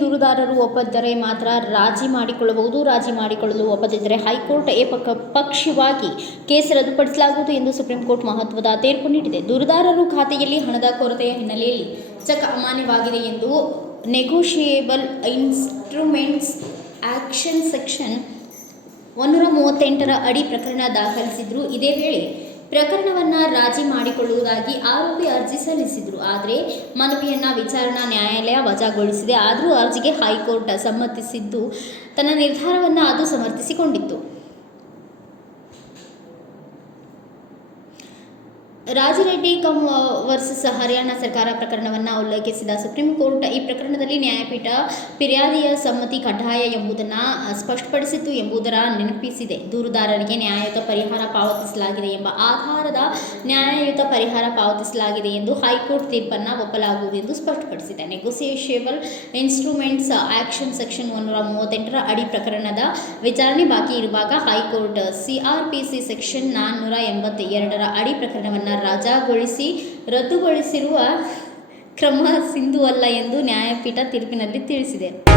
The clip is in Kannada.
ದೂರುದಾರರು ಒಪ್ಪದ್ದರೆ ಮಾತ್ರ ರಾಜಿ ಮಾಡಿಕೊಳ್ಳಬಹುದು. ರಾಜಿ ಮಾಡಿಕೊಳ್ಳಲು ಒಪ್ಪದಿದ್ದರೆ ಹೈಕೋರ್ಟ್ ಏಪಕ ಪಕ್ಷವಾಗಿ ಕೇಸ್ ರದ್ದುಪಡಿಸಲಾಗುವುದು ಎಂದು ಸುಪ್ರೀಂ ಕೋರ್ಟ್ ಮಹತ್ವದ ತೀರ್ಪು ನೀಡಿದೆ. ದೂರುದಾರರು ಖಾತೆಯಲ್ಲಿ ಹಣದ ಕೊರತೆಯ ಹಿನ್ನೆಲೆಯಲ್ಲಿ ಚೆಕ್ ಅಮಾನ್ಯವಾಗಿದೆ ಎಂದು ನೆಗೋಷಿಯೇಬಲ್ ಇನ್ಸ್ಟ್ರೂಮೆಂಟ್ಸ್ ಆಕ್ಷನ್ ಸೆಕ್ಷನ್ ಒಂದೂರ ಮೂವತ್ತೆಂಟರ ಅಡಿ ಪ್ರಕರಣ ದಾಖಲಿಸಿದ್ರು. ಇದೇ ವೇಳೆ ಪ್ರಕರಣವನ್ನು ರಾಜಿ ಮಾಡಿಕೊಳ್ಳುವುದಾಗಿ ಆರೋಪಿ ಅರ್ಜಿ ಸಲ್ಲಿಸಿದ್ರು. ಆದರೆ ಮನವಿಯನ್ನು ವಿಚಾರಣಾ ನ್ಯಾಯಾಲಯ ವಜಾಗೊಳಿಸಿದೆ. ಆದರೂ ಅರ್ಜಿಗೆ ಹೈಕೋರ್ಟ್ ಸಮ್ಮತಿಸಿದ್ದು, ತನ್ನ ನಿರ್ಧಾರವನ್ನು ಅದು ಸಮರ್ಥಿಸಿಕೊಂಡಿತ್ತು. ರಾಜಿರೆಡ್ಡಿ ಕಮ್ ವರ್ಸಸ್ ಹರಿಯಾಣ ಸರ್ಕಾರ ಪ್ರಕರಣವನ್ನು ಉಲ್ಲೇಖಿಸಿದ ಸುಪ್ರೀಂ ಕೋರ್ಟ್ ಈ ಪ್ರಕರಣದಲ್ಲಿ ನ್ಯಾಯಪೀಠ ಫಿರ್ಯಾದಿಯ ಸಮ್ಮತಿ ಕಡ್ಡಾಯ ಎಂಬುದನ್ನು ಸ್ಪಷ್ಟಪಡಿಸಿತು ಎಂಬುದರ ನೆನಪಿಸಿದೆ. ದೂರುದಾರರಿಗೆ ನ್ಯಾಯಯುತ ಪರಿಹಾರ ಪಾವತಿಸಲಾಗಿದೆ ಎಂಬ ಆಧಾರದ ನ್ಯಾಯಯುತ ಪರಿಹಾರ ಪಾವತಿಸಲಾಗಿದೆ ಎಂದು ಹೈಕೋರ್ಟ್ ತೀರ್ಪನ್ನು ಒಪ್ಪಲಾಗುವುದು ಎಂದು ಸ್ಪಷ್ಟಪಡಿಸಿದೆ. ನೆಗೋಸಿಯೇಷೇಬಲ್ ಇನ್ಸ್ಟ್ರೂಮೆಂಟ್ಸ್ ಆಕ್ಷನ್ ಸೆಕ್ಷನ್ ಒಂದೂರ ಮೂವತ್ತೆಂಟರ ಅಡಿ ಪ್ರಕರಣದ ವಿಚಾರಣೆ ಬಾಕಿ ಇರುವಾಗ ಹೈಕೋರ್ಟ್ ಸಿಆರ್ಪಿಸಿ ಸೆಕ್ಷನ್ ನಾನ್ನೂರ ಎಂಬತ್ತೆರಡರ ಅಡಿ ಪ್ರಕರಣವನ್ನು ರಜಾಗೊಳಿಸಿ ರದ್ದುಗೊಳಿಸಿರುವ ಕ್ರಮ ಸಿಂಧುವಲ್ಲ ಎಂದು ನ್ಯಾಯಪೀಠ ತೀರ್ಪಿನಲ್ಲಿ ತಿಳಿಸಿದೆ.